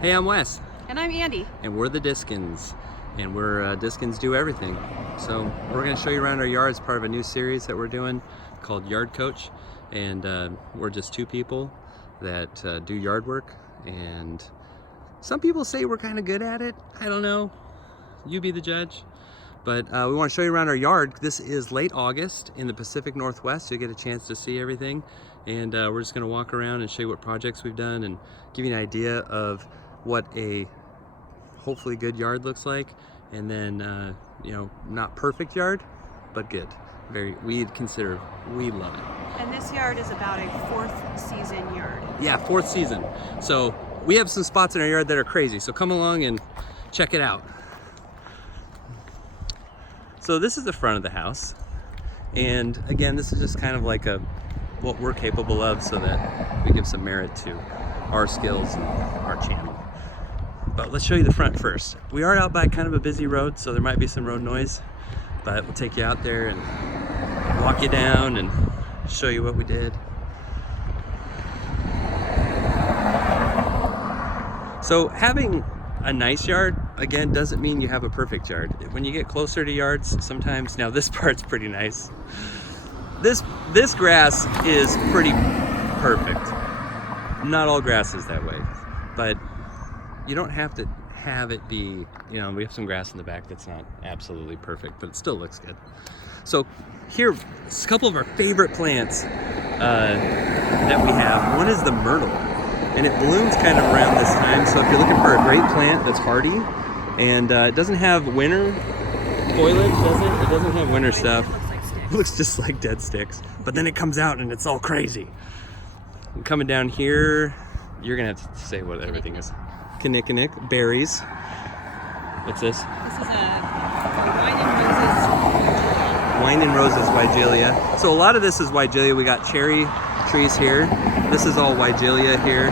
Hey, I'm Wes. And I'm Andy. And we're the Diskins. And we're Diskins Do Everything. So we're going to show you around our yard as part of a new series that we're doing called Yard Coach. And we're just two people that do yard work. And some people say we're kind of good at it. I don't know. You be the judge. But we want to show you around our yard. This is late August in the Pacific Northwest. So you get a chance to see everything. And we're just going to walk around and show you what projects we've done and give you an idea of what a hopefully good yard looks like. And then, you know, not perfect yard, but good. We'd love it. And this yard is about a 4th season yard. Yeah, 4th season. So we have some spots in our yard that are crazy. So come along and check it out. So this is the front of the house. And again, this is just kind of like what we're capable of so that we give some merit to our skills and our channel. But let's show you the front first. We are out by kind of a busy road, so there might be some road noise, but we'll take you out there and walk you down and show you what we did. So having a nice yard, again, doesn't mean you have a perfect yard. When you get closer to yards, sometimes, now this part's pretty nice. This grass is pretty perfect. Not all grass is that way, but you don't have to have it be, you know, we have some grass in the back that's not absolutely perfect, but it still looks good. So here, a couple of our favorite plants that we have. One is the myrtle, and it blooms kind of around this time. So if you're looking for a great plant that's hardy, and it doesn't have winter foliage, does it? It doesn't have winter stuff. It looks just like dead sticks, but then it comes out and it's all crazy. And coming down here, you're gonna have to say what everything is. Kinnikinnick, berries. What's this? This is a Wine and Roses Wygelia. So a lot of this is Wygelia. We got cherry trees here. This is all Wygelia here.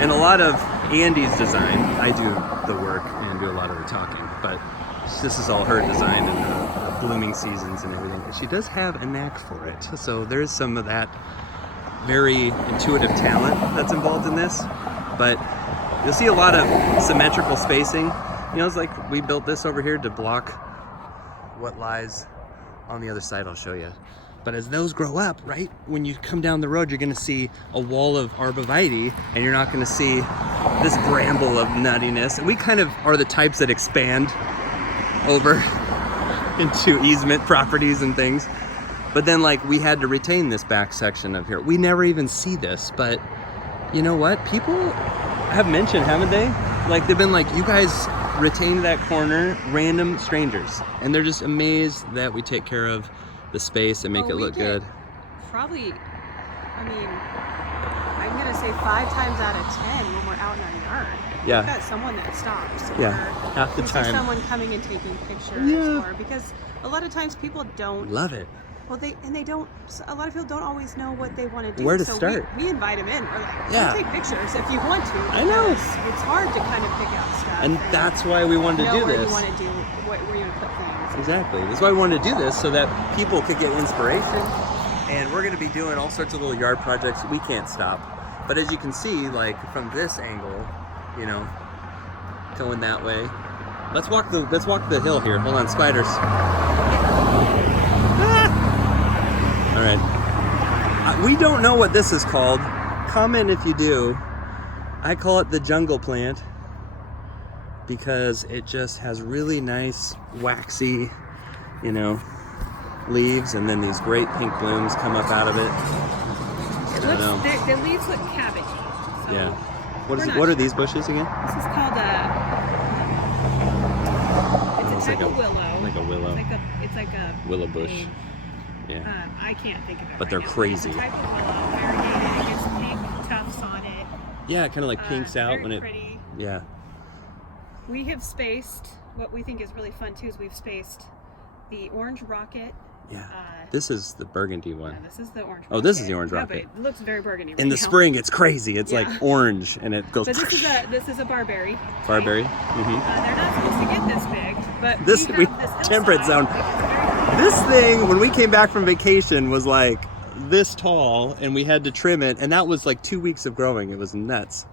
And a lot of Andy's design. I do the work and do a lot of the talking, but this is all her design and the blooming seasons and everything. She does have a knack for it. So there's some of that very intuitive talent that's involved in this, but you'll see a lot of symmetrical spacing. You know, it's like we built this over here to block what lies on the other side. I'll show you. But as those grow up, right, when you come down the road, you're gonna see a wall of arborvitae, and you're not gonna see this bramble of nuttiness. And we kind of are the types that expand over into easement properties and things. But then, like, we had to retain this back section of here. We never even see this, but you know what? People have mentioned, haven't they? Like, they've been like, you guys retained that corner, random strangers. And they're just amazed that we take care of the space and make it look good. Probably, I mean, I'm gonna say 5 times out of 10 when we're out in our yard. Yeah. We've got someone that stops. Yeah, half the time. Someone coming and taking pictures, or because a lot of times people don't love it. Well, they don't. A lot of people don't always know what they want to do. Where to start? We invite them in. We're like, yeah, take pictures if you want to. I know. It's hard to kind of pick out stuff. And that's why we wanted to do where this. You want to do where you want to put things. Exactly. That's why we wanted to do this, so that people could get inspiration. And we're going to be doing all sorts of little yard projects. We can't stop. But as you can see, like from this angle, you know, going that way. Let's walk the hill here. Hold on, spiders. All right. We don't know what this is called. Comment if you do. I call it the jungle plant because it just has really nice, waxy, you know, leaves, and then these great pink blooms come up out of it. The leaves look cabbagey. So yeah. What are these bushes again? This is called it's a type of willow. Like a willow. It's like a willow bush. Yeah. I can't think of it. But they're crazy. It's a type of willow, variegated. It gets pink tufts on it. Yeah, it kind of like pinks out when it. Pretty. Yeah. We have spaced. What we think is really fun too is we've spaced the orange rocket. Yeah. This is the burgundy one. Yeah, this is the orange rocket. Oh, this is the orange rocket. But it looks very burgundy. In the spring, it's crazy. It's like orange, and it goes. But this is a barberry. Barberry. They're not supposed to get this big, but this temperate zone. This thing, when we came back from vacation, was like this tall, and we had to trim it, and that was like 2 weeks of growing. It was nuts.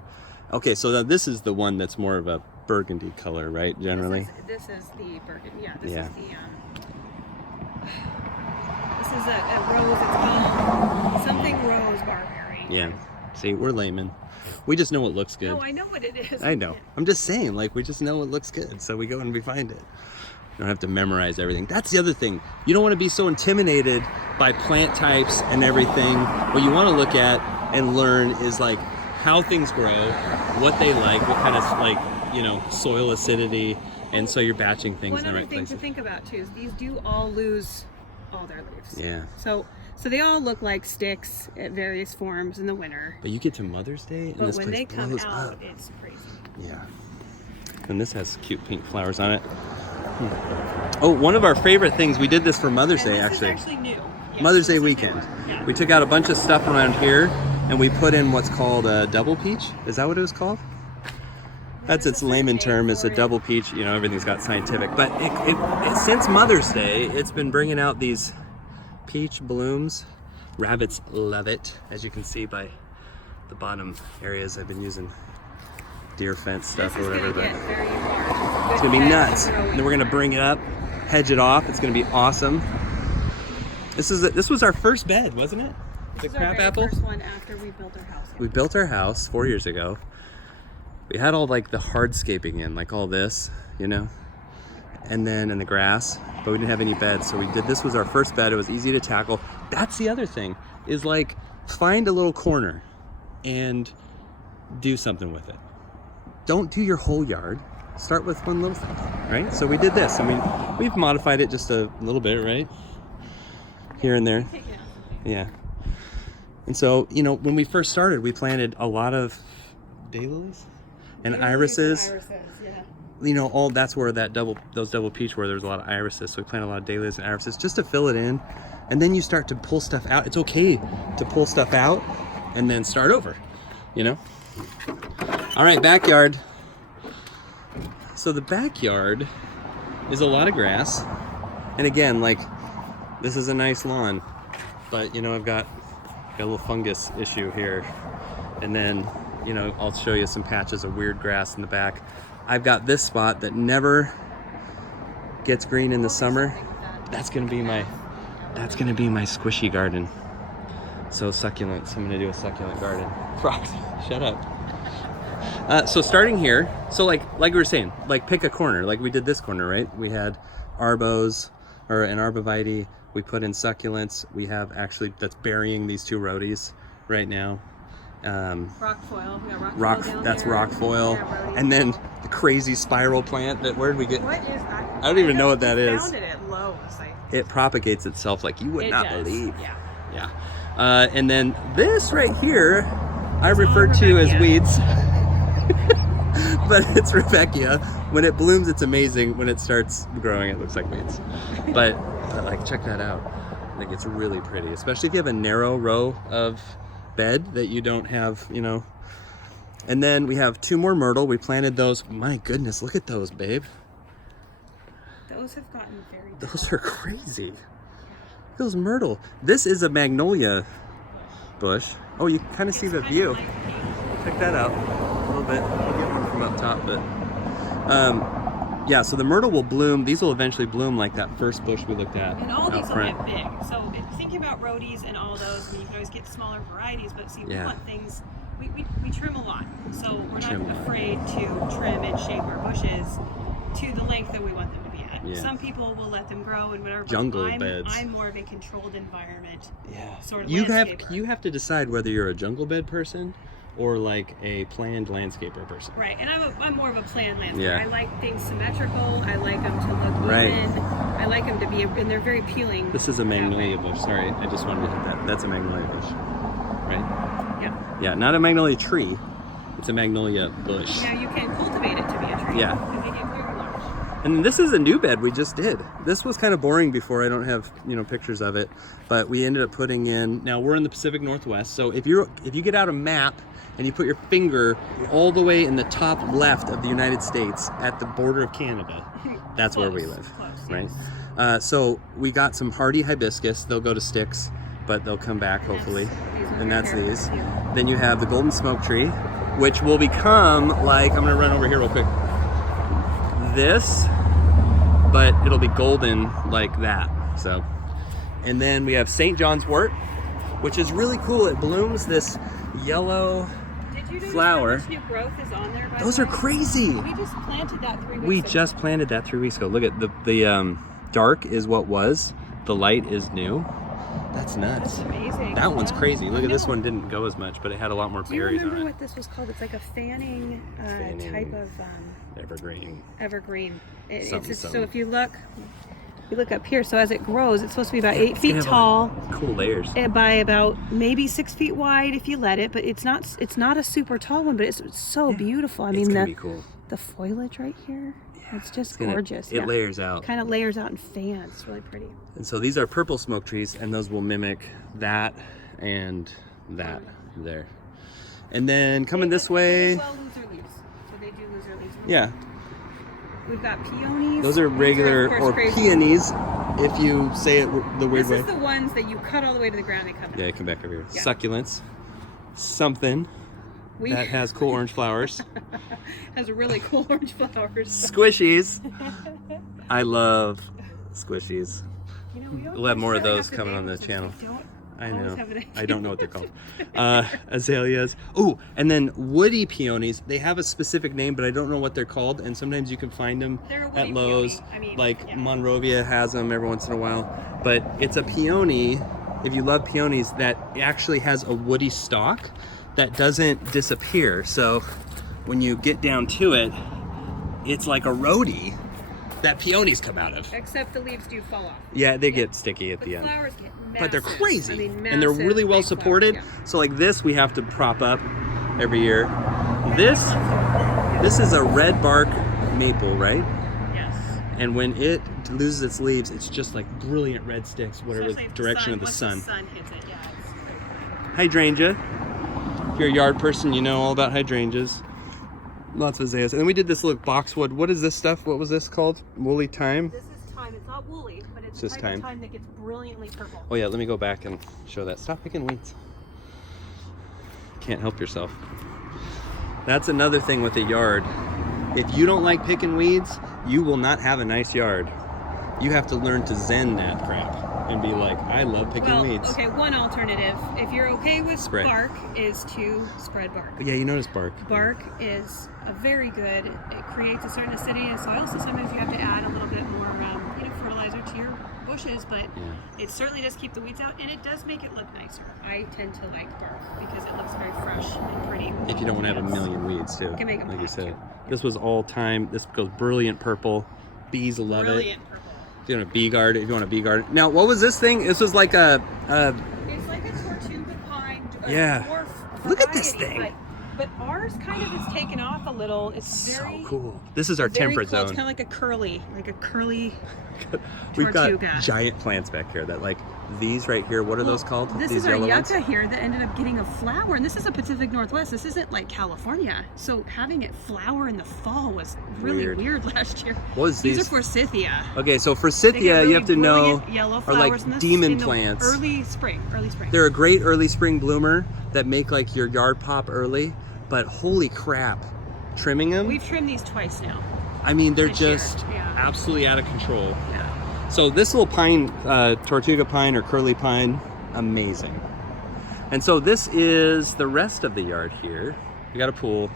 Okay, so this is the one that's more of a burgundy color, right? Generally. This is the burgundy. Yeah. This Yeah. is the This is a rose. It's called something rose barberry. Yeah. See, we're laymen. We just know what looks good. No, I know what it is. I know. I'm just saying, like, we just know what looks good, so we go and we find it. You don't have to memorize everything. That's the other thing. You don't want to be so intimidated by plant types and everything. What you want to look at and learn is like how things grow, what they like, what kind of like, you know, soil acidity, and so you're batching things in the right One other thing places. to think about too is these do all lose all their leaves. Yeah. So they all look like sticks at various forms in the winter. But you get to Mother's Day and But this when place they come blows out, up. it's crazy. Yeah. And this has cute pink flowers on it. Oh, one of our favorite things, we did this for Mother's Day This actually. is actually new. Yes, Mother's Day this is weekend. new. Yeah. We took out a bunch of stuff around here and we put in what's called a double peach. Is that what it was called? That's its layman term. It's a double peach. You know, everything's got scientific. But it since Mother's Day, it's been bringing out these peach blooms. Rabbits love it, as you can see by the bottom areas. I've been using deer fence stuff or whatever. But it's gonna be nuts. And then we're gonna bring it up, hedge it off. It's gonna be awesome. This was our first bed, wasn't it? The crab apple. First one after we built our house. We built our house 4 years ago. We had all like the hardscaping in, like all this, you know, and then in the grass, but we didn't have any beds. So this was our first bed. It was easy to tackle. That's the other thing is like find a little corner and do something with it. Don't do your whole yard. Start with one little thing, right? So we did this. I mean, we've modified it just a little bit, right? Here and there. Yeah. And so, you know, when we first started, we planted a lot of daylilies and irises. Yeah. You know, that's where those double peach where there's a lot of irises. So we planted a lot of daylilies and irises just to fill it in. And then you start to pull stuff out. It's okay to pull stuff out and then start over, you know? All right, backyard. So the backyard is a lot of grass. And again, like, this is a nice lawn, but you know, I've got a little fungus issue here. And then, you know, I'll show you some patches of weird grass in the back. I've got this spot that never gets green in the summer. That's gonna be my squishy garden. So succulents, I'm gonna do a succulent garden. Frogs, shut up. So starting here, so like we were saying, like pick a corner, like we did this corner, right? We had arbos, or an arborvitae, we put in succulents. We have actually, that's burying these two roadies right now. Rock foil. We got rock foil down That's there. rock foil. Yeah, and then the crazy spiral plant that, where did we get? What is that? I don't even know what that is. Found it at Lowe's. It propagates itself like you would not does. believe. Yeah. Yeah. And then this right here, I refer to as weeds. But it's Rebecca. When it blooms, it's amazing. When it starts growing, it looks like weeds. But like, check that out. Like, it's really pretty, especially if you have a narrow row of bed that you don't have, you know. And then we have 2 more myrtle. We planted those. My goodness, look at those, babe. Those have gotten very Those are crazy. Look at those myrtle. This is a magnolia bush. Oh, you kind of see the view. Check that out a little bit. I'll get one from up top, but yeah, so the myrtle will bloom. These will eventually bloom like that first bush we looked at. And all out these will front. get big. So thinking about roadies and all those, I mean, you can always get smaller varieties, but see, we Yeah. want things, we trim a lot. So we're Trim a not lot. afraid to trim and shape our bushes to the length that we want them to be at. Yeah. Some people will let them grow and whatever. but Jungle beds. I'm more of a controlled environment. Yeah. Sort of You landscaper. have to decide whether you're a jungle bed person or like a planned landscaper person. Right, and I'm more of a planned landscaper. Yeah. I like things symmetrical. I like them to look Right. even. I like them to be, and they're very appealing. This is a that way. magnolia bush. Sorry, I just wanted to hit that. That's a magnolia bush, right? Yeah. Yeah, not a magnolia tree. It's a magnolia bush. Now you can cultivate it to be a tree. Yeah. And make it very large. And this is a new bed we just did. This was kind of boring before. I don't have, you know, pictures of it, but we ended up putting in. Now we're in the Pacific Northwest, so if you get out a map and you put your finger all the way in the top left of the United States at the border of Canada, that's where we live, Close, right? yes. So we got some hardy hibiscus. They'll go to sticks, but they'll come back hopefully. These are And that's very these. cute. Then you have the golden smoke tree. which will become like, I'm gonna run over here real quick. This, but it'll be golden like that. So, and then we have St. John's wort, which is really cool. It blooms this yellow flower. Did you notice how much new growth is on there? Those are crazy. We just planted that 3 weeks ago. We just planted that 3 weeks ago. Look at the dark is what was, the light is new. That's nuts. That's amazing. That one's crazy. Look at this one, didn't go as much, but it had a lot more Do you berries on remember it. what this was called? It's like a fanning, type of Evergreen. evergreen. Something. So if you look up here, so as it grows, it's supposed to be about 8 feet tall. Cool layers. By about maybe 6 feet wide if you let it, but it's not a super tall one, but it's so beautiful. I mean, it's gonna be cool. The foliage right here, it's just It's gorgeous. It layers out. Kind of layers out in fans. It's really pretty. And so these are purple smoke trees, and those will mimic that and that there. And then coming this way. They well lose their leaves. So they do lose their leaves. Yeah. We've got peonies. Those are regular, These are, of course, or peonies, if you say it the weird way. This is the ones that you cut all the way to the ground. They come. Yeah, you come back over here. Yeah. Succulents. Something that has cool orange flowers. Has really cool orange flowers. Squishies. I love squishies. You know, We'll have more of those coming on the channel. I know. I don't know what they're called. Azaleas. Oh, and then woody peonies. They have a specific name, but I don't know what they're called. And sometimes you can find them at Lowe's. Monrovia has them every once in a while. But it's a peony, if you love peonies, that actually has a woody stalk that doesn't disappear. So when you get down to it, it's like a roadie that peonies come out of. Except the leaves do fall off. Yeah, they get sticky at the end. Flowers get massive. But they're crazy. I mean, and they're really well supported. So like this we have to prop up every year. This is a red bark maple, right? Yes. And when it loses its leaves, it's just like brilliant red sticks, whatever direction of the sun. Once the sun hits it, yeah, it's great. Hydrangea. If you're a yard person, you know all about hydrangeas. Lots of azaleas. And then we did this little boxwood. What is this stuff? What was this called? Woolly thyme? This is thyme. It's not woolly, but it's just a type of thyme that gets brilliantly purple. Oh yeah, let me go back and show that. Stop picking weeds. Can't help yourself. That's another thing with a yard. If you don't like picking weeds, you will not have a nice yard. You have to learn to zen that crap and be like, I love picking weeds. Okay, one alternative, if you're okay with bark, is to spread bark. Yeah, you notice bark. Bark is a very good, it creates a certain acidity in soil, so sometimes you have to add a little bit more fertilizer to your bushes, but it certainly does keep the weeds out, and it does make it look nicer. I tend to like bark because it looks very fresh and pretty. If you don't want to have a million weeds too, can make them like you said. too. This was all time. This goes brilliant purple. Bees love it. Purple. If you want a bee garden, Now, what was this thing? This was like a it's like a Tortuga pine. Yeah. Look at this thing. But ours kind of has taken off a little. It's very so cool. This is our temperate zone. It's kind of like a curly We've Tortuga. got giant plants back here that like these right here. What are those called? This these is our yellow yucca ones? here that ended up getting a flower, and this is a Pacific Northwest. This isn't like California, so having it flower in the fall was really weird last year. What is these are forsythia. Okay, so forsythia, you have to know, yellow are like demon plants. Early spring. They're a great early spring bloomer that make like your yard pop early, but holy crap, trimming them. We've trimmed these twice now. I mean, they're just absolutely out of control. Yeah. So this little pine, Tortuga pine or curly pine, amazing. And so this is the rest of the yard here. We got a pool.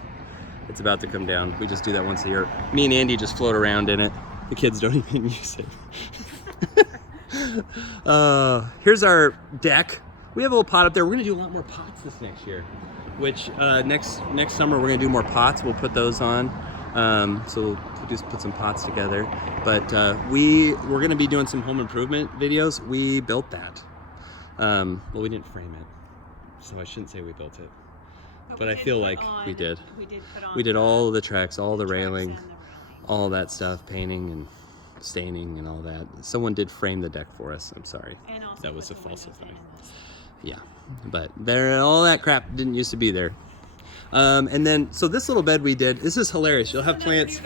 It's about to come down. We just do that once a year. Me and Andy just float around in it. The kids don't even use it. Here's our deck. We have a little pot up there. We're gonna do a lot more pots this next year. Which next summer we're gonna do more pots. We'll put those on. So we'll just put some pots together. But we're gonna be doing some home improvement videos. We built that. Well, we didn't frame it, so I shouldn't say we built it. But I feel like we did. We did all the tracks, all the railing, all that stuff, painting and staining and all that. Someone did frame the deck for us. I'm sorry. That was a falsify. Yeah, but all that crap didn't used to be there. And then, so this little bed we did, this is hilarious. You'll have plants.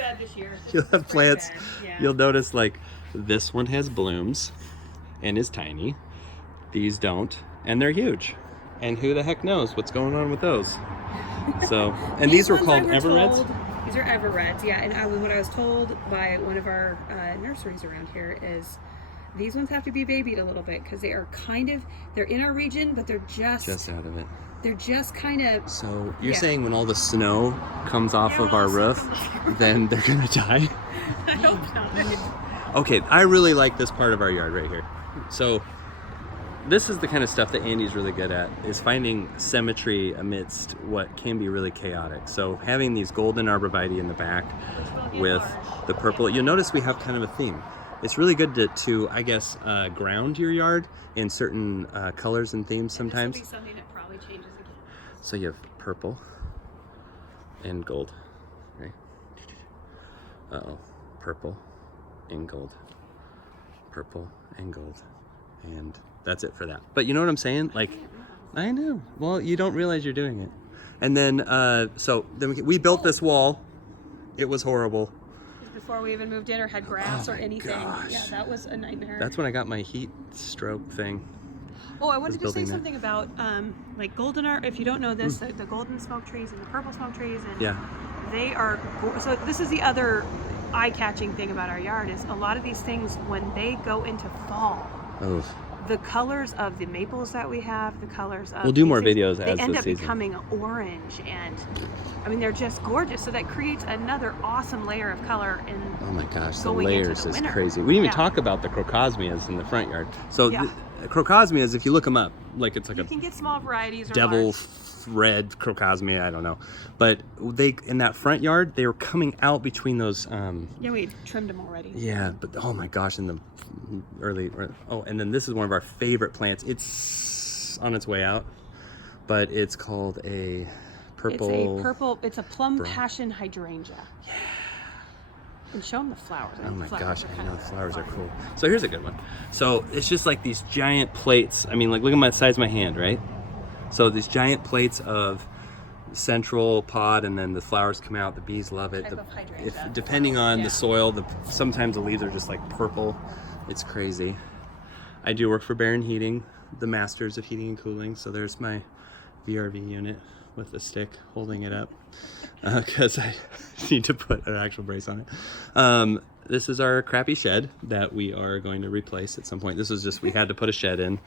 You'll have plants. You'll notice like this one has blooms and is tiny. These don't, and they're huge. And who the heck knows what's going on with those? So, and these were ones called I were Everreds? told- These are Everreds, yeah. And what I was told by one of our nurseries around here is these ones have to be babied a little bit because they are they're in our region, but they're just out of it. they're just kind of. So you're Yeah. saying when all the snow comes off Yeah, of our well, roof, then they're gonna die? I hope not. Okay, I really like this part of our yard right here. So this is the kind of stuff that Andy's really good at, is finding symmetry amidst what can be really chaotic. So having these golden arborvitae in the back with the purple, you'll notice we have kind of a theme. It's really good to I guess, ground your yard in certain colors and themes sometimes. This will be something that probably changes again. So you have purple and gold, right? Uh-oh, purple and gold, purple and gold, and that's it for that. But you know what I'm saying? Like, I know. Well, you don't realize you're doing it. And then, so then we built this wall. It was horrible. Before we even moved in or had grass Oh or my anything. gosh. Yeah, that was a nightmare. That's when I got my heat stroke thing. Oh, I wanted to say building that. something about like if you don't know this, the golden smoke trees and the purple smoke trees, and Yeah. they are. So this is the other eye-catching thing about our yard is a lot of these things when they go into fall. Oh. The colors of the maples that we have, the colors of We'll do these more things, videos they as end the up season. becoming orange, and I mean they're just gorgeous. So that creates another awesome layer of color. And Oh my gosh, the going into layers the is winter. crazy. We didn't even Yeah. talk about the crocosmias in the front yard. So Yeah. the crocosmias, if you look them up, like it's like you a can get small varieties or devil large. red crocosmia, I don't know. But they, in that front yard, they were coming out between those, Yeah, we trimmed them already. yeah, but oh my gosh, in the and then this is one of our favorite plants. It's on its way out, but it's called a purple. It's a plum passion hydrangea. Yeah. And show them the flowers. Oh my Flowers gosh, are I kind know of flowers are fun. cool. So here's a good one. So it's just like these giant plates. I mean, like look at my size of my hand, right? So these giant plates of central pod, and then the flowers come out. The bees love it. Type of hydrangea. Depending on Yeah. the soil, sometimes the leaves are just like purple. It's crazy. I do work for Baron Heating, the masters of heating and cooling. So there's my VRV unit with the stick holding it up because I need to put an actual brace on it. This is our crappy shed that we are going to replace at some point. This was just, we had to put a shed in,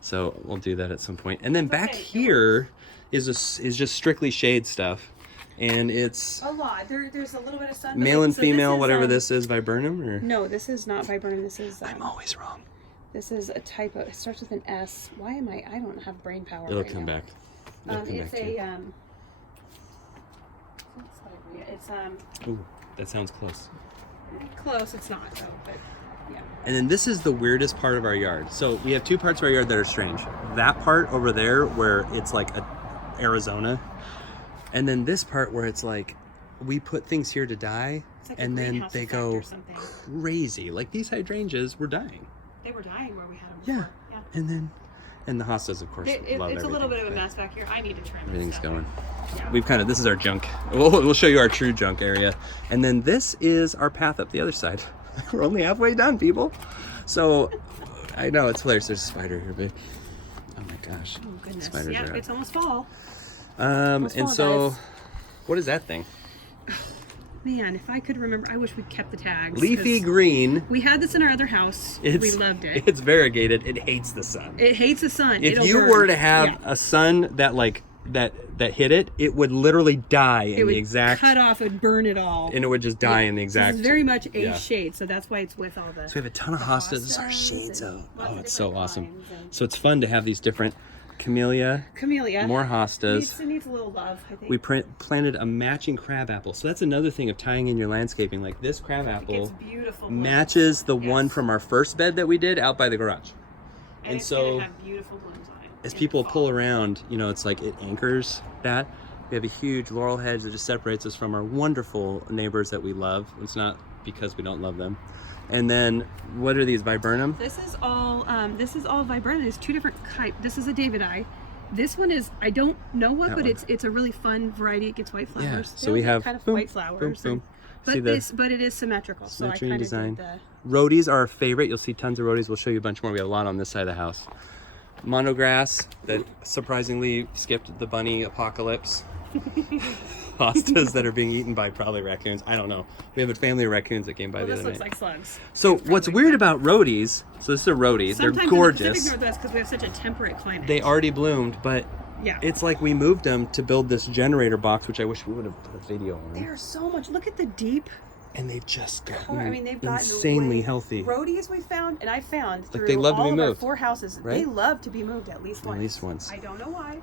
so we'll do that at some point. And then back here is just strictly shade stuff, and it's A lot. There's a little bit of sun. but male like- and so this female, is, whatever this is, viburnum, or No, this is not viburnum. This is. I'm always wrong. This is a type of. It starts with an S. Why am I? I don't have brain power. It'll right come now. back. It'll come It's back to a. you. It's Ooh, that sounds close. close. It's not though. But yeah. And then this is the weirdest part of our yard. So we have two parts of our yard that are strange. That part over there where it's like Arizona, and then this part where it's like we put things here to die, It's like a and then greenhouse they effect go or something. crazy. Like these hydrangeas were dying. They were dying where we had them. Yeah. Before. Yeah. And the hostas, of course, love It's a little bit everything, of a but mess back here. I need to trim. Everything's stuff. going. Yeah. We've kind of, this is our junk. We'll show you our true junk area. And then this is our path up the other side. We're only halfway done, people. So I know it's hilarious. There's a spider here, babe. Oh my gosh. Oh goodness. Spiders Yeah, are out. it's almost fall. And fall, so guys. what is that thing? Man, if I could remember, I wish we'd kept the tags. Leafy 'cause green. We had this in our other house. We loved it. It's variegated. It hates the sun. It hates the sun. If It'll you burn. were to have Yeah. a sun that that hit it, it would literally die it in would the exact, cut off, it would burn it all. and it would just die in the This exact. is very much a yeah. shade, so that's why it's with all the. So we have a ton of the hostas. This is our hostas shades and out. lots Oh, of it's so different awesome. kinds and- So it's fun to have these different camellia, Camellia. more hostas. It needs a little love, I think. We planted a matching crab apple. So that's another thing of tying in your landscaping. Like this crab It apple gets beautiful blooms. matches the one Yes. from our first bed that we did out by the garage. and it's so gonna have beautiful blooms on it. as in the people fall. pull around, you know, it's like it anchors that. We have a huge laurel hedge that just separates us from our wonderful neighbors that we love. It's not because we don't love them. And then, what are these, viburnum? This is all viburnum. There's two different types. This is a Davidii. This one is, I don't know what, That but one. it's a really fun variety. It gets white flowers. Yeah, They so all we get have kind of boom, white boom, flowers. boom. But See but it is symmetrical. So I symmetry kind and of design. did the. Roadies are our favorite. You'll see tons of roadies. We'll show you a bunch more. We have a lot on this side of the house. Monograss that surprisingly skipped the bunny apocalypse. Hostas that are being eaten by probably raccoons. I don't know. We have a family of raccoons that came by the this other looks night. like slugs. So what's weird about Roadies, so this is a Roadie. They're Sometimes gorgeous. in the Pacific Northwest, because we have such a temperate climate. They already bloomed, but yeah. it's like we moved them to build this generator box, which I wish we would have put a video on. They are so much. Look at the deep. And they've just gotten color. I mean, they've gotten insanely healthy. Roadies we found, and I found through they love to be all of our moved, 4 houses. right? They love to be moved at least once. At least once. I don't know why.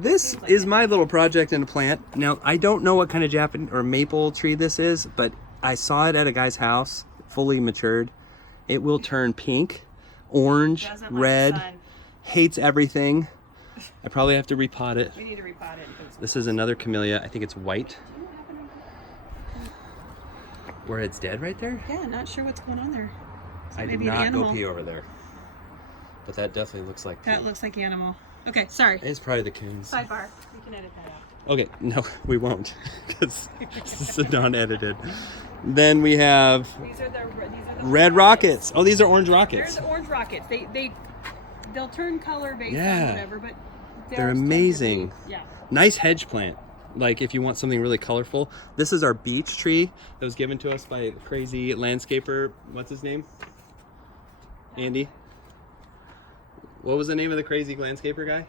This like is it. my little project in a plant. Now, I don't know what kind of Japanese or maple tree this is, but I saw it at a guy's house, fully matured. It will turn pink, orange, Doesn't like red, the sun. hates everything. I probably have to repot it. We need to repot it. And put some This is another camellia. I think it's white. Where it's dead right there? Yeah, not sure what's going on there. So I did maybe an not animal. go pee over there. But that definitely looks like That pee. looks like animal. Okay, sorry. It's probably the coons. Sidebar. We can edit that out. Okay, no, we won't. Because this is non-edited. Then we have These are the red rockets. Oh, these are orange They're rockets. the orange rockets. They'll turn color based Yeah. on whatever, but They're theirs tend to amazing. be- Yeah. Nice hedge plant. Like if you want something really colorful. This is our beech tree that was given to us by a crazy landscaper. What's his name? Andy? What was the name of the crazy landscaper guy?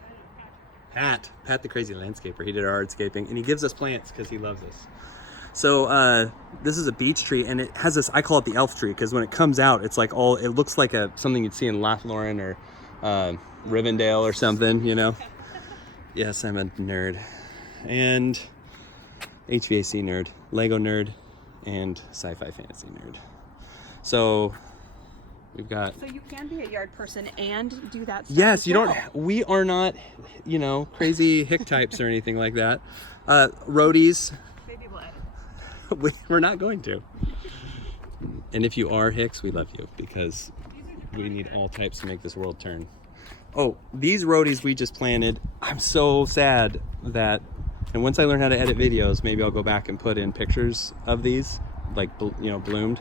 Pat the crazy landscaper. He did our hardscaping, and he gives us plants because he loves us. So this is a beech tree, and it has this, I call it the elf tree, because when it comes out, it's like all, it looks like something you'd see in Lothlorien or Rivendell or something, you know? Yes, I'm a nerd. And HVAC nerd, Lego nerd, and sci-fi fantasy nerd. So we've got... So you can be a yard person and do that stuff. Yes, as you well. don't. We are not, you know, crazy hick types or anything like that. Roadies, Maybe we'll edit. we're not going to. And if you are hicks, we love you because we need all types to make this world turn. Oh, these roadies we just planted. I'm so sad that, and once I learn how to edit videos, maybe I'll go back and put in pictures of these, like, you know, bloomed.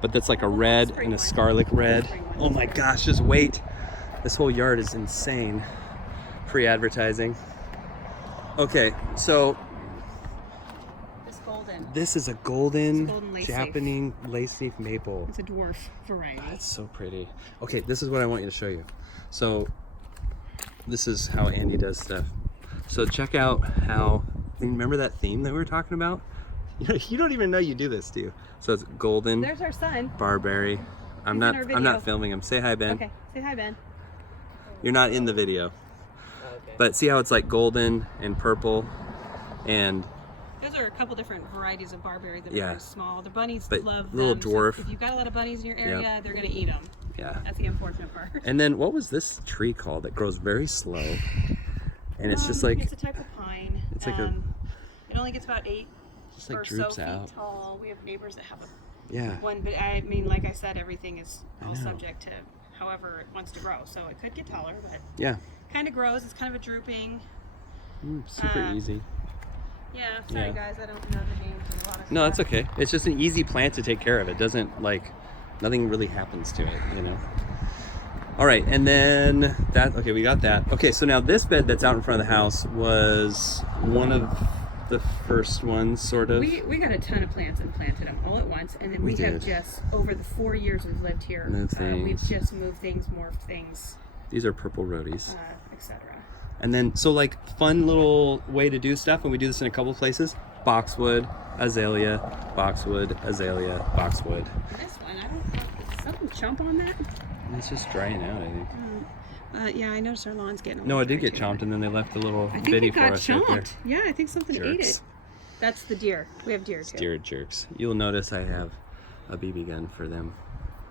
But that's like a red and a scarlet red. Oh my gosh, just wait. This whole yard is insane. Free advertising. Okay, so This golden. this is a golden, Golden lace Japanese lace leaf maple. It's a dwarf variety. That's so pretty. Okay, this is what I want you to show you. So this is how Andy does stuff. So check out how, remember that theme that we were talking about? You don't even know you do this, do you? So it's golden, There's our son. barberry. I'm He's in our not video. filming him. Say hi, Ben. Okay, say hi, Ben. You're not in the video. But see how it's like golden and purple and Those are a couple different varieties of barberry that are Yeah. very small. The bunnies But love little them. dwarf. So if you've got a lot of bunnies in your area, Yep. they're going to eat them. yeah. That's the unfortunate part. And then what was this tree called that grows very slow? And it's just like, It's a type of pine. It's like it only gets about 8 just like or so droops feet out. tall. We have neighbors that have Yeah. one, but I mean, like I said, everything is all know. subject to however it wants to grow. So it could get taller, but Yeah. kind of grows. It's kind of a drooping. Super easy. Yeah, sorry Yeah. guys, I don't know the names of a lot of No, that's stuff. okay. It's just an easy plant to take care of. It doesn't like, nothing really happens to it, you know? All right, and then that, okay, we got that. Okay, so now this bed that's out in front of the house was one of the first ones, sort of. We got a ton of plants and planted them all at once, and then We we have did. just, over the 4 years we've lived here, Moved we've things. just moved things, morphed things, These are purple roadies. etc. And then, so like, fun little way to do stuff, and we do this in a couple places. Boxwood, azalea, boxwood, azalea, boxwood. This one, I don't know, did something chomp on that? And it's just drying out, I think. Yeah, I noticed our lawn's getting a No, little it did get dry, too. chomped, and then they left a little I think bitty it for got us right there. chomped. Yeah, I think something ate Jerks. it. That's the deer. We have deer too. Deer jerks. You'll notice I have a BB gun for them.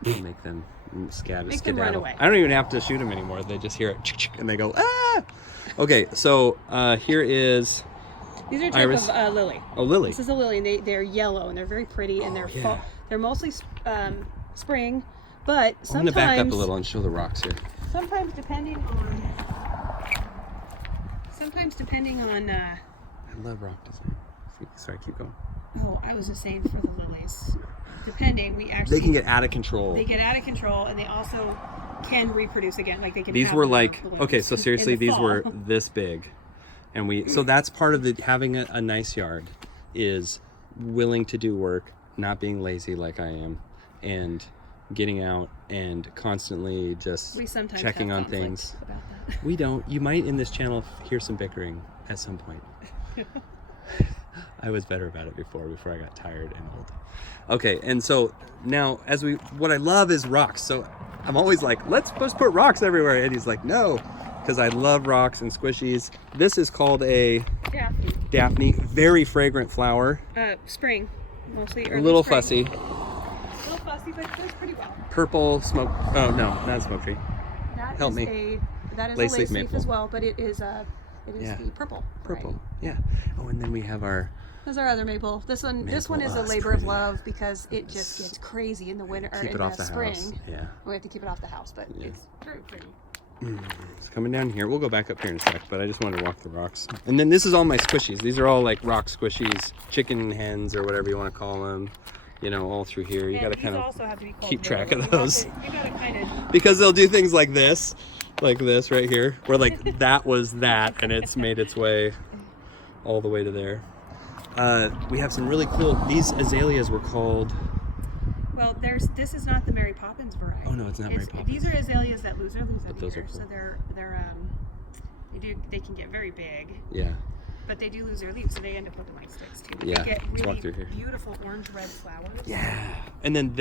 To make them skedaddle. Make them run away. I don't even have to shoot them anymore. They just hear it and they go, ah! Okay, so here is These are a type Iris. of lily. a lily. This is a lily, and they're yellow, and they're very pretty, and they're yeah. they're mostly spring, but I'm sometimes gonna back up a little and show the rocks here. sometimes depending on I love rock design. Sorry, keep going. oh, I was just saying for the lilies. Depending, we actually They can get out of control. they get out of control, and they also can reproduce again. Like they can. These have were more like, blooms okay, so in seriously, the these fall. were this big. And so that's part of having a nice yard, is willing to do work, not being lazy like I am, and getting out and constantly just checking on things. About that. We don't. You might in this channel hear some bickering at some point. I was better about it before I got tired and old. Okay, and so now what I love is rocks. So I'm always like, let's just put rocks everywhere. And he's like, no, because I love rocks and squishies. This is called a Daphne, very fragrant flower. Spring, mostly. A little spring. fussy. A little fussy, but it does pretty well. Purple smoke. Oh no, not smoke tree. That is a lace leaf maple as well, but it is the purple. Purple, right? yeah. Oh, and then we have our. There's our other maple. This one is a labor of love because it just gets crazy in the winter or in the spring. House. Yeah. We have to keep it off the house, but it's very pretty. It's coming down here. We'll go back up here in a sec, but I just wanted to walk the rocks. And then this is all my squishies. These are all like rock squishies, chicken hens or whatever you want to call them. You know, all through here. You got to kind of keep track of those. You got to kind of. Because they'll do things like this right here, where like that was that, and it's made its way all the way to there. We have some really cool. These azaleas were called. Well, this is not the Mary Poppins variety. Oh no, it's not Mary Poppins. These are azaleas that lose their leaves every those year, are cool. so they can get very big. Yeah. But they do lose their leaves, so they end up looking like sticks too. Yeah. They get Let's walk really through here. beautiful orange-red flowers. Yeah. And then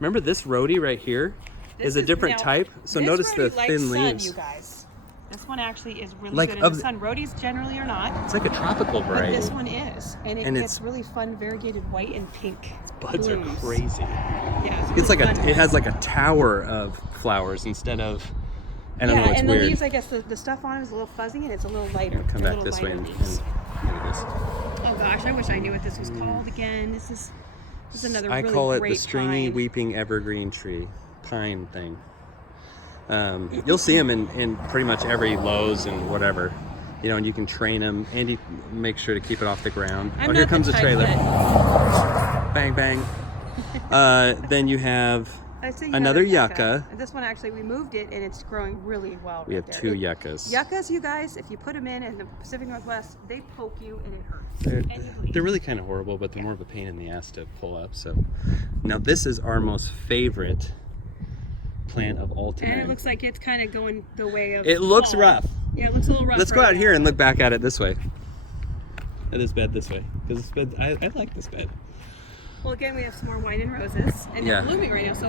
remember this Roadie right here is a different type. So notice the thin leaves. You guys. This one actually is really Like good in the sun. Roadies generally are not. It's like a tropical variety. But this one is, and it gets really fun, variegated white and pink. Its buds blooms. are crazy. Yeah, It's like it has like a tower of flowers instead of. I don't know, it's and weird. the leaves, I guess the stuff on it is a little fuzzy and it's a little lighter. Come back this way and look at this. Oh gosh, I wish I knew what this was called again. This is another really I call it great the stringy pine. weeping evergreen tree pine thing. You'll see them in pretty much every Lowe's and whatever, you know, and you can train them. Andy, make sure to keep it off the ground. I'm here not comes the a type trailer. that- Bang bang. Then you have I see another yucca. And this one actually, we moved it and it's growing really well. We have two yuccas. Yuccas, you guys, if you put them in the Pacific Northwest, they poke you and it hurts. And you bleed. They're really kind of horrible, but they're more of a pain in the ass to pull up. So now this is our most favorite plant of all time. And it looks like it's kind of going the way of. It looks fall. rough. Yeah, it looks a little rough. Let's go right out now. here and look back at it this way. At this bed this way, because this bed, I like this bed. Well, again, we have some more wine and roses, and they're blooming right now. So,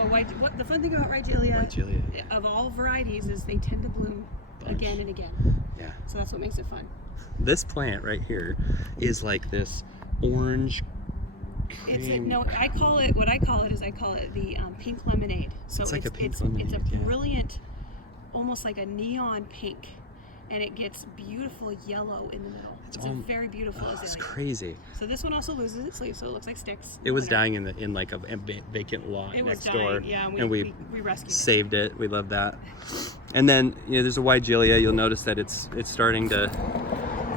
the fun thing about Hydrangea, of all varieties, is they tend to bloom again and again. Yeah. So that's what makes it fun. This plant right here is like this orange. I call it the pink lemonade. So it's like a pink lemonade. It's a brilliant, almost like a neon pink, and it gets beautiful yellow in the middle. It's a very beautiful azalea. It's crazy. So this one also loses its leaves, so it looks like sticks. It was dying in like a vacant lot next door. Yeah, and we rescued saved it. We love that. And then there's a Hydrangea. You'll notice that it's starting to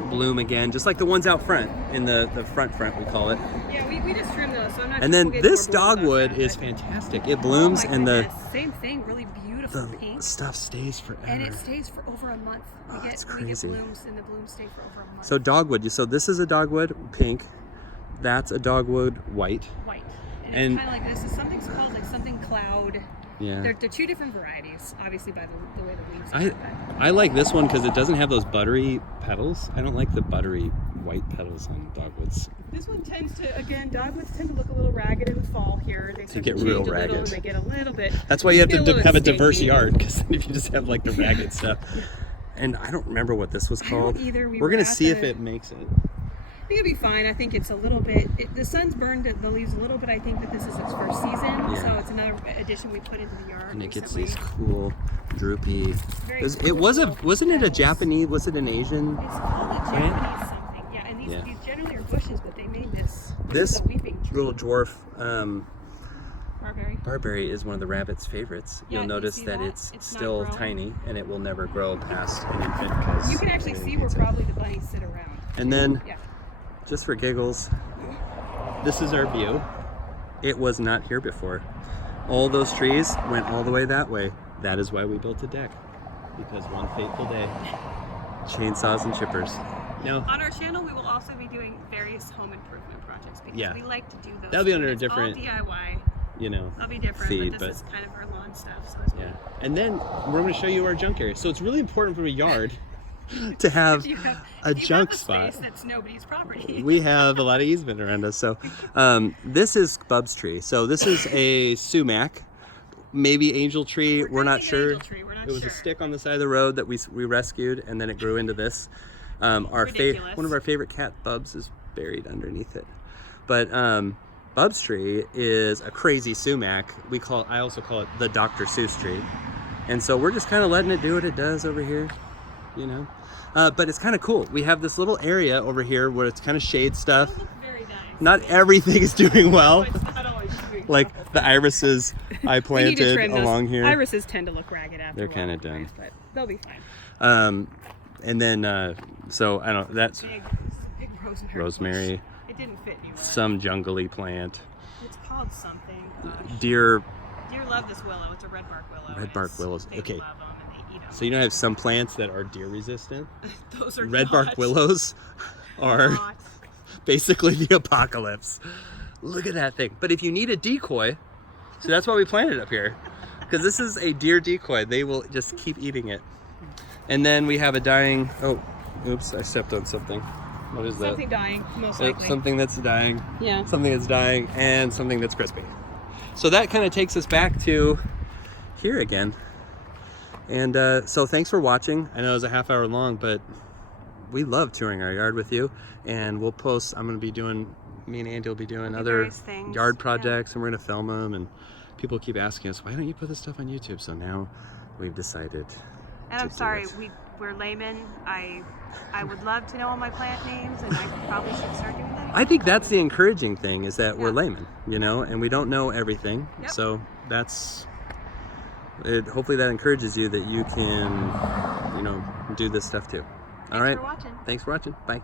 bloom again, just like the ones out front in the front we call it. Yeah, we just trimmed those, so I'm not. And then this dogwood is fantastic. It blooms and the same thing, really beautiful pink. Stuff stays forever. And it stays for over a month. It's crazy. We get blooms, and the blooms stay for over a month. So dogwood. So this is a dogwood pink. That's a dogwood white. White. And it's kind of like this. Something's called like something cloud. Yeah. They're two different varieties, obviously by the way the leaves are. I like this one because it doesn't have those buttery petals. I don't like the buttery white petals on dogwoods. This one tends to, again, dogwoods tend to look a little ragged in the fall here. They start to get real change a ragged. little and they get a little bit. That's why you have to have a diverse stinky. yard, because if you just have like the ragged stuff. And I don't remember what this was called. Either. We're gonna see if it makes it. I think it'll be fine. I think it's a little bit. The sun's burned the leaves a little bit. I think that this is its first season, so it's another addition we put into the yard. And it gets recently. these cool, droopy. It Wasn't it a Japanese? Was it an Asian? It's called a Japanese something. Yeah, and these generally are bushes, but they made this. This a weeping tree. little dwarf Barberry. barberry is one of the rabbit's favorites. Yeah, You'll notice see that that? it's It's still not growing. tiny, and it will never grow past an infant. Because You can actually see where probably the bunnies sit around. And then, Yeah. just for giggles, this is our view. It was not here before. All those trees went all the way that way. That is why we built a deck. Because one fateful day, chainsaws and chippers. Now, on our channel, we will also be doing various home improvement projects because Yeah. we like to do those. That'll be too. under a It's different, all DIY. you know, That'll be different, feed, but but this is kind of our lawn stuff. So it's yeah. And then we're going to show you our junk area. So it's really important from a yard to have a junk spot. Space that's nobody's property. We have a lot of easement around us. So this is Bub's tree. So this is a sumac, maybe angel tree. We're not sure. It was a stick on the side of the road that we rescued, and then it grew into this. One of our favorite cat, Bubs, is buried underneath it. But Bub's tree is a crazy sumac. I also call it the Dr. Seuss tree. And so we're just kind of letting it do what it does over here, you know. But it's kind of cool. We have this little area over here where it's kind of shade stuff. It'll look very nice. Not everything is doing well. It's not always doing Like well. the irises I We need to planted trim those. along here. Irises tend to look ragged after They're a while kinda anyways, done. but they'll be fine. And then, so I don't. That's Big rosemary. rosemary. bush. It didn't fit anywhere. Some jungly plant. It's called something. Gosh. Deer Love this willow. It's a red bark willow. Red and bark willows. They Okay. love them and they eat them. So you know I have some plants that are deer resistant. Those are Red not, bark willows are not. basically the apocalypse. Look at that thing. But if you need a decoy, so that's why we planted it up here. Because this is a deer decoy. They will just keep eating it. And then we have a dying, oh, oops, I stepped on something. What is that? Something dying, most likely. Something that's dying. Yeah. Something that's dying and something that's crispy. So that kind of takes us back to here again. And so thanks for watching. I know it was a half hour long, but we love touring our yard with you. And we'll post, me and Andy will be doing other various things, yard projects, and we're gonna film them. And people keep asking us, why don't you put this stuff on YouTube? So now we've decided. And I'm do sorry, it. we're laymen. I would love to know all my plant names, and I probably should start doing that. I think that's the encouraging thing, is that we're Yeah. laymen, you know, and we don't know everything. Yep. So that's it. Hopefully that encourages you that you can, you know, do this stuff too. All right. Thanks for watching. Thanks for watching. Bye.